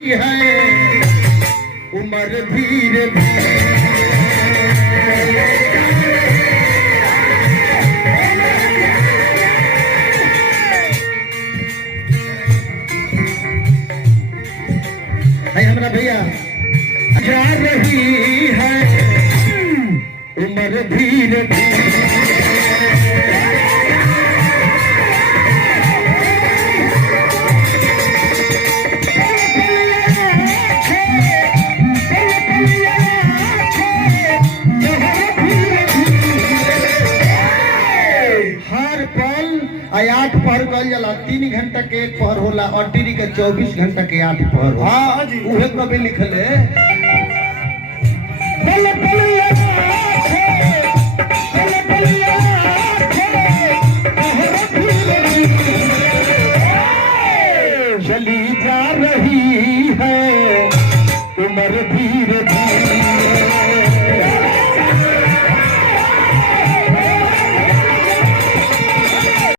है उम्र धीरे धीरे हमारा भैया जा रही है उम्र धीरे धीरे आठ पहर कल जाला 3 घंटा के एक पहर होला और टीरी के 24 घंटा के 8 पहर होला। हाँ जी उहे कभी लिखल है चली जा रही है उम्र धीरे धीरे